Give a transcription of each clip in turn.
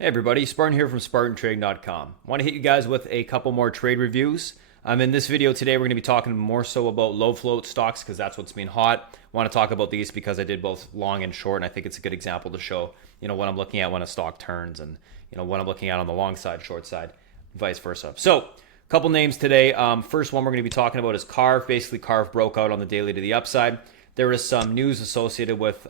Hey everybody, Spartan here from SpartanTrading.com. I want to hit you guys with a couple more trade reviews. In this video today, we're going to be talking more so about low float stocks because that's what's been hot. I want to talk about these because I did both long and short, and I think it's a good example to show, what I'm looking at when a stock turns and, what I'm looking at on the long side, short side, vice versa. So, a couple names today. First one we're going to be talking about is Carve. Basically, Carve broke out on the daily to the upside. There is some news associated with,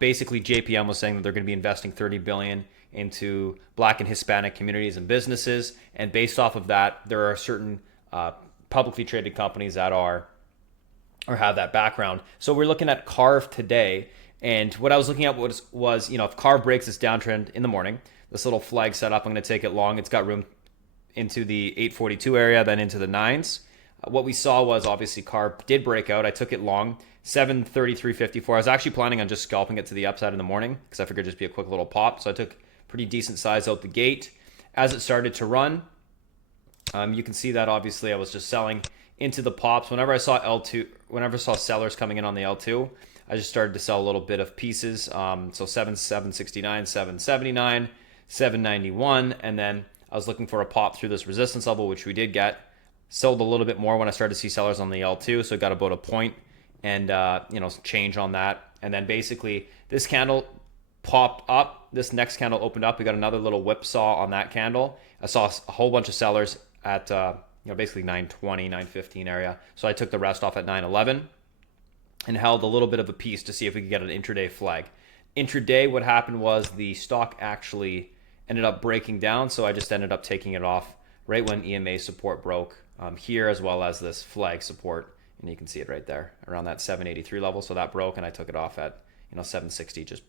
basically JPM was saying that they're going to be investing $30 billion into Black and Hispanic communities and businesses, and based off of that, there are certain publicly traded companies that are or have that background. So we're looking at Carve today, and what I was looking at was if Carve breaks this downtrend in the morning, this little flag set up, I'm going to take it long. It's got room into the 842 area, then into the nines. What we saw was obviously Carve did break out. I took it long, 733.54. I was actually planning on just scalping it to the upside in the morning because I figured it'd just be a quick little pop. So I took pretty decent size out the gate. As it started to run, you can see that obviously I was just selling into the pops. Whenever I saw L2, whenever I saw sellers coming in on the L2, I just started to sell a little bit of pieces. So 769, 779, 791, and then I was looking for a pop through this resistance level, which we did get. Sold a little bit more when I started to see sellers on the L2, so got about a point and change on that. And then basically this candle popped up. This next candle opened up. We got another little whipsaw on that candle. I saw a whole bunch of sellers at basically 920, 915 area. So I took the rest off at 911 and held a little bit of a piece to see if we could get an intraday flag. Intraday, what happened was the stock actually ended up breaking down, so I just ended up taking it off right when EMA support broke here, as well as this flag support, and you can see it right there around that 783 level. So that broke, and I took it off at 760, just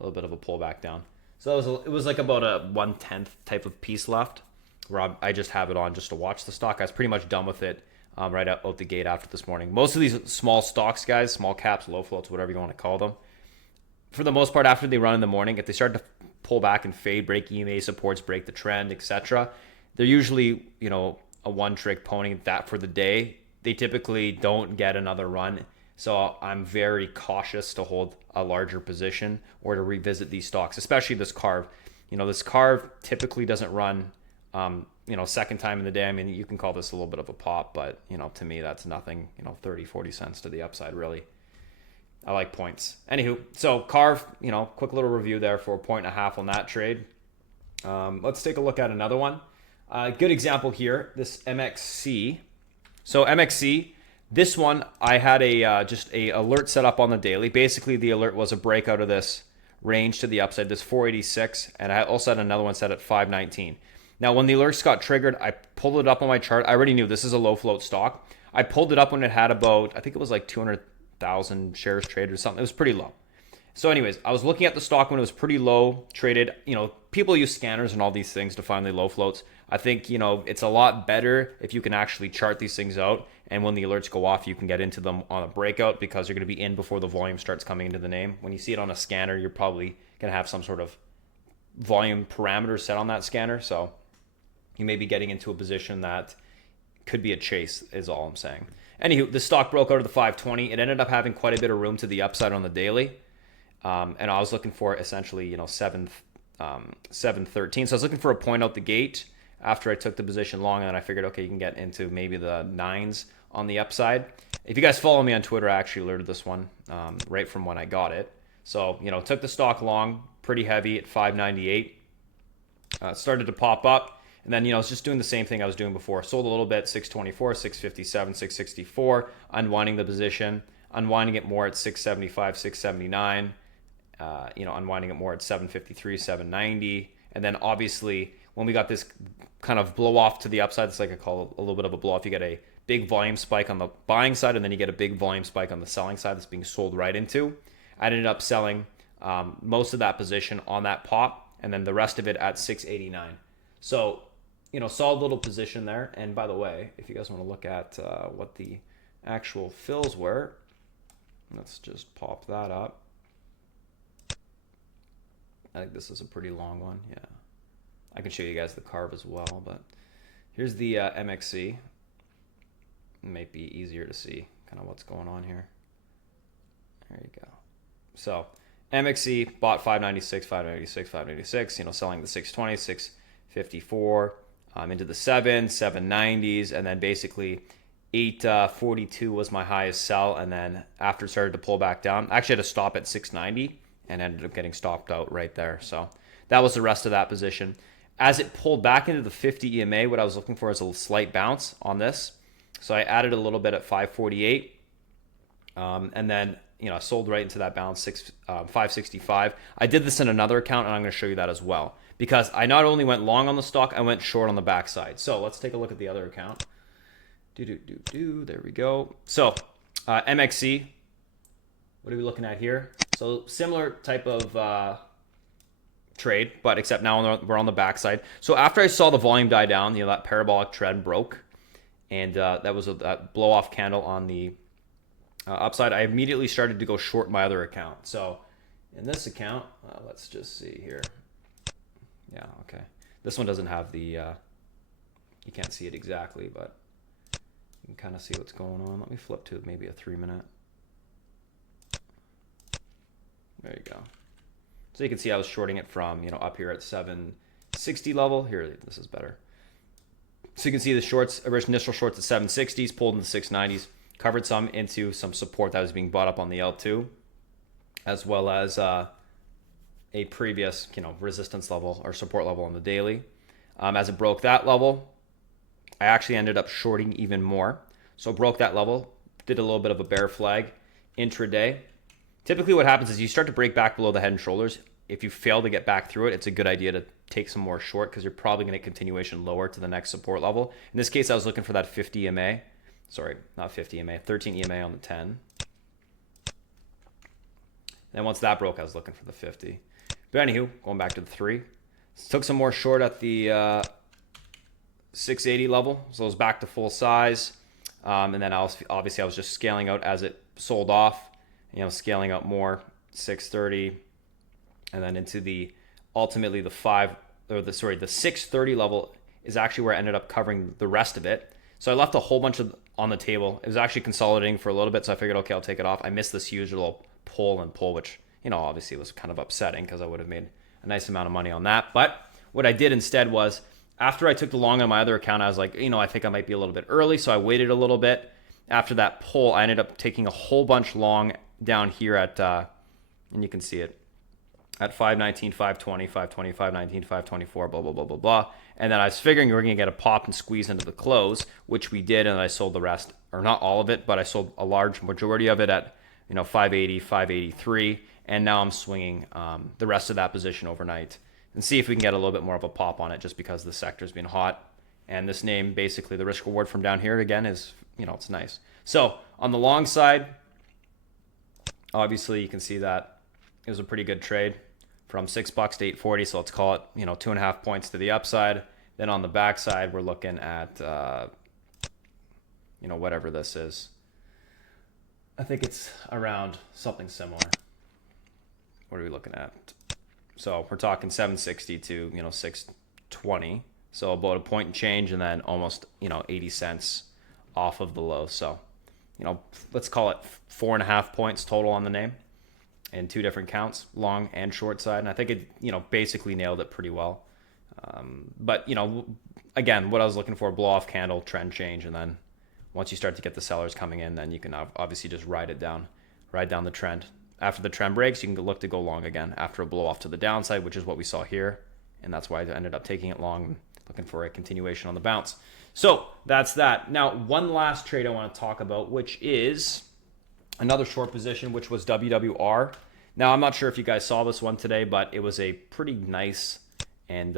a little bit of a pullback down. So it was like about a 1/10 type of piece left, where I just have it on just to watch the stock. I was pretty much done with it right out the gate after this morning. Most of these small stocks, guys, small caps, low floats, whatever you want to call them, for the most part, after they run in the morning, if they start to pull back and fade, break EMA supports, break the trend, etc., they're usually a one-trick pony that for the day. They typically don't get another run. So I'm very cautious to hold a larger position or to revisit these stocks, especially this Carve. This Carve typically doesn't run, second time in the day. I mean, you can call this a little bit of a pop, but, to me, that's nothing, 30, 40 cents to the upside, really. I like points. Anywho, so Carve, quick little review there for 1.5 on that trade. Let's take a look at another one. Good example here, this MXC. So MXC, this one I had just a alert set up on the daily. Basically, the alert was a breakout of this range to the upside, this 486, and I also had another one set at 519. Now, when the alerts got triggered, I pulled it up on my chart. I already knew this is a low float stock. I pulled it up when it had about, I think it was like 200,000 shares traded or something. It was pretty low. So anyways, I was looking at the stock when it was pretty low traded. People use scanners and all these things to find the low floats. I think, it's a lot better if you can actually chart these things out. And when the alerts go off, you can get into them on a breakout because you're going to be in before the volume starts coming into the name. When you see it on a scanner, you're probably going to have some sort of volume parameter set on that scanner. So you may be getting into a position that could be a chase is all I'm saying. Anywho, the stock broke out of the 520. It ended up having quite a bit of room to the upside on the daily. And I was looking for essentially, 713. So I was looking for a point out the gate after I took the position long, and then I figured, okay, you can get into maybe the nines on the upside. If you guys follow me on Twitter, I actually alerted this one right from when I got it. So, took the stock long, pretty heavy at 598. Started to pop up, and then, I was just doing the same thing I was doing before. Sold a little bit, 624, 657, 664, unwinding the position, unwinding it more at 675, 679. Unwinding it more at 753, 790. And then obviously when we got this kind of blow off to the upside, it's like I call a little bit of a blow off. You get a big volume spike on the buying side, and then you get a big volume spike on the selling side that's being sold right into. I ended up selling most of that position on that pop, and then the rest of it at 689. So, solid little position there. And by the way, if you guys want to look at what the actual fills were, let's just pop that up. I think this is a pretty long one. Yeah, I can show you guys the Carve as well, but here's the MXC. It might be easier to see kind of what's going on here. There you go. So MXC bought 596, 596, 596, selling the 620, 654, into the 790s, and then basically 842 was my highest sell, and then after it started to pull back down, I actually had to stop at 690 and ended up getting stopped out right there. So that was the rest of that position. As it pulled back into the 50 EMA, what I was looking for is a slight bounce on this. So I added a little bit at 548, and then I sold right into that bounce, 565. I did this in another account, and I'm going to show you that as well, because I not only went long on the stock, I went short on the backside. So let's take a look at the other account. There we go. So MXC, what are we looking at here? So similar type of trade, but except now we're on the backside. So after I saw the volume die down, that parabolic trend broke, and that was that blow off candle on the upside, I immediately started to go short my other account. So in this account, let's just see here. Yeah, okay. This one doesn't have the, you can't see it exactly, but you can kind of see what's going on. Let me flip to maybe a 3-minute. There you go. So you can see I was shorting it from, up here at 760 level. Here, this is better. So you can see the shorts, initial shorts at 760s, pulled in the 690s, covered some into some support that was being bought up on the L2, as well as a previous, resistance level or support level on the daily. As it broke that level, I actually ended up shorting even more. So broke that level, did a little bit of a bear flag intraday. Typically what happens is you start to break back below the head and shoulders. If you fail to get back through it, it's a good idea to take some more short, because you're probably going to continuation lower to the next support level. In this case, I was looking for that 50 EMA. Sorry, not 50 EMA, 13 EMA on the 10. Then once that broke, I was looking for the 50. But anywho, going back to the 3. Took some more short at the 680 level. So it was back to full size. And then I was just scaling out as it sold off. Scaling out more, 630, and then into the ultimately the 630 level is actually where I ended up covering the rest of it. So I left a whole bunch on the table. It was actually consolidating for a little bit, so I figured, okay, I'll take it off. I missed this huge little pull, which obviously was kind of upsetting, because I would have made a nice amount of money on that. But what I did instead was, after I took the long on my other account, I was like, I think I might be a little bit early, so I waited a little bit. After that pull, I ended up taking a whole bunch long down here at, and you can see it, at 519, 520, 520, 519, 524, blah, blah, blah, blah, blah. And then I was figuring we were going to get a pop and squeeze into the close, which we did, and I sold the rest, or not all of it, but I sold a large majority of it at 580, 583, and now I'm swinging the rest of that position overnight and see if we can get a little bit more of a pop on it, just because the sector's been hot. And this name, basically, the risk reward from down here, again, is, it's nice. So on the long side, obviously, you can see that it was a pretty good trade from $6 to 840. So let's call it, 2.5 points to the upside. Then on the backside, we're looking at, whatever this is. I think it's around something similar. What are we looking at? So we're talking 760 to, 620. So about a point and change, and then almost, 80 cents off of the low. So, let's call it 4.5 points total on the name in 2 different counts, long and short side. And I think it, basically nailed it pretty well. But, again, what I was looking for, blow off candle, trend change. And then once you start to get the sellers coming in, then you can obviously just ride down the trend. After the trend breaks, you can look to go long again after a blow off to the downside, which is what we saw here. And that's why I ended up taking it long, looking for a continuation on the bounce. So that's that. Now, one last trade I want to talk about, which is another short position, which was WWR. Now, I'm not sure if you guys saw this one today, but it was a pretty nice and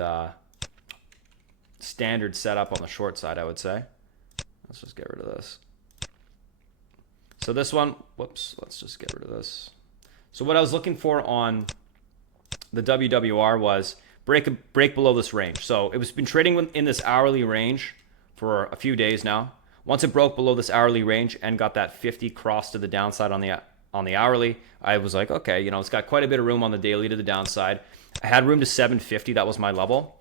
standard setup on the short side, I would say. Let's just get rid of this. So this one, whoops, let's just get rid of this. So what I was looking for on the WWR was break below this range. So it was been trading in this hourly range for a few days now. Once it broke below this hourly range and got that 50 cross to the downside on the hourly, I was like, okay, it's got quite a bit of room on the daily to the downside. I had room to 750. That was my level.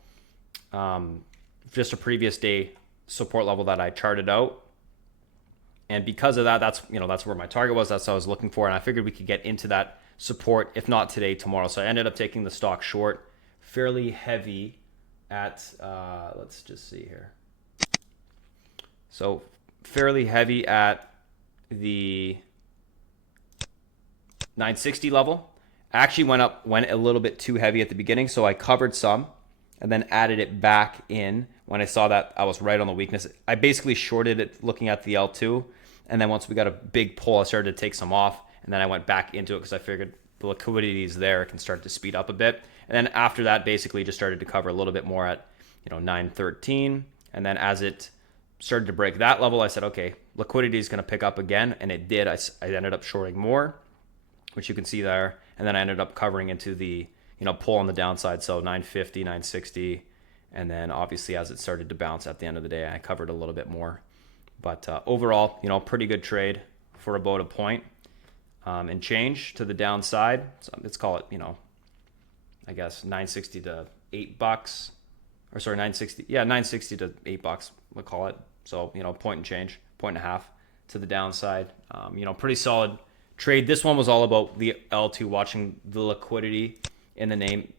Just a previous day support level that I charted out. And because of that, that's where my target was. That's what I was looking for. And I figured we could get into that support, if not today, tomorrow. So I ended up taking the stock short, fairly heavy at, let's just see here. So fairly heavy at the 960 level. I actually went a little bit too heavy at the beginning, so I covered some and then added it back in when I saw that I was right on the weakness. I basically shorted it looking at the L2, and then once we got a big pull, I started to take some off, and then I went back into it because I figured the liquidity is there. It can start to speed up a bit. And then after that, basically just started to cover a little bit more at 913, and then as it started to break that level, I said, okay, liquidity is going to pick up again, and it did. I ended up shorting more, which you can see there, and then I ended up covering into the pull on the downside, so 950, 960, and then obviously as it started to bounce at the end of the day, I covered a little bit more. But overall, pretty good trade for about a point and change to the downside. So let's call it, I guess 960 to $8, or sorry, 960, yeah, 960 to $8, we'll call it. So point and change, point and a half to the downside. Pretty solid trade. This one was all about the L2, watching the liquidity in the name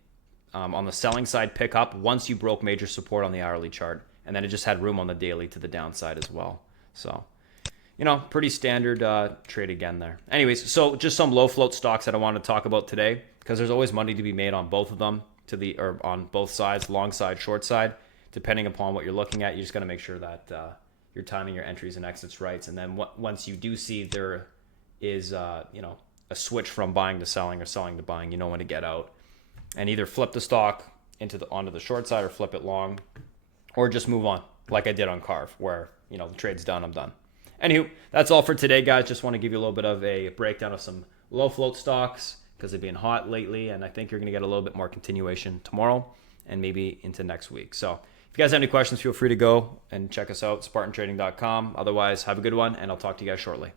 on the selling side pick up once you broke major support on the hourly chart, and then it just had room on the daily to the downside as well. So pretty standard trade again there. Anyways, so just some low float stocks that I want to talk about today, because there's always money to be made on both of them, or on both sides, long side, short side, depending upon what you're looking at. You just got to make sure that you're timing your entries and exits right, and then once you do see there is a switch from buying to selling or selling to buying, you know when to get out and either flip the stock onto the short side or flip it long, or just move on like I did on Carve, where the trade's done, I'm done. Anywho, that's all for today, guys. Just want to give you a little bit of a breakdown of some low float stocks because they've been hot lately, and I think you're going to get a little bit more continuation tomorrow and maybe into next week. So if you guys have any questions, feel free to go and check us out, SpartanTrading.com. Otherwise, have a good one, and I'll talk to you guys shortly.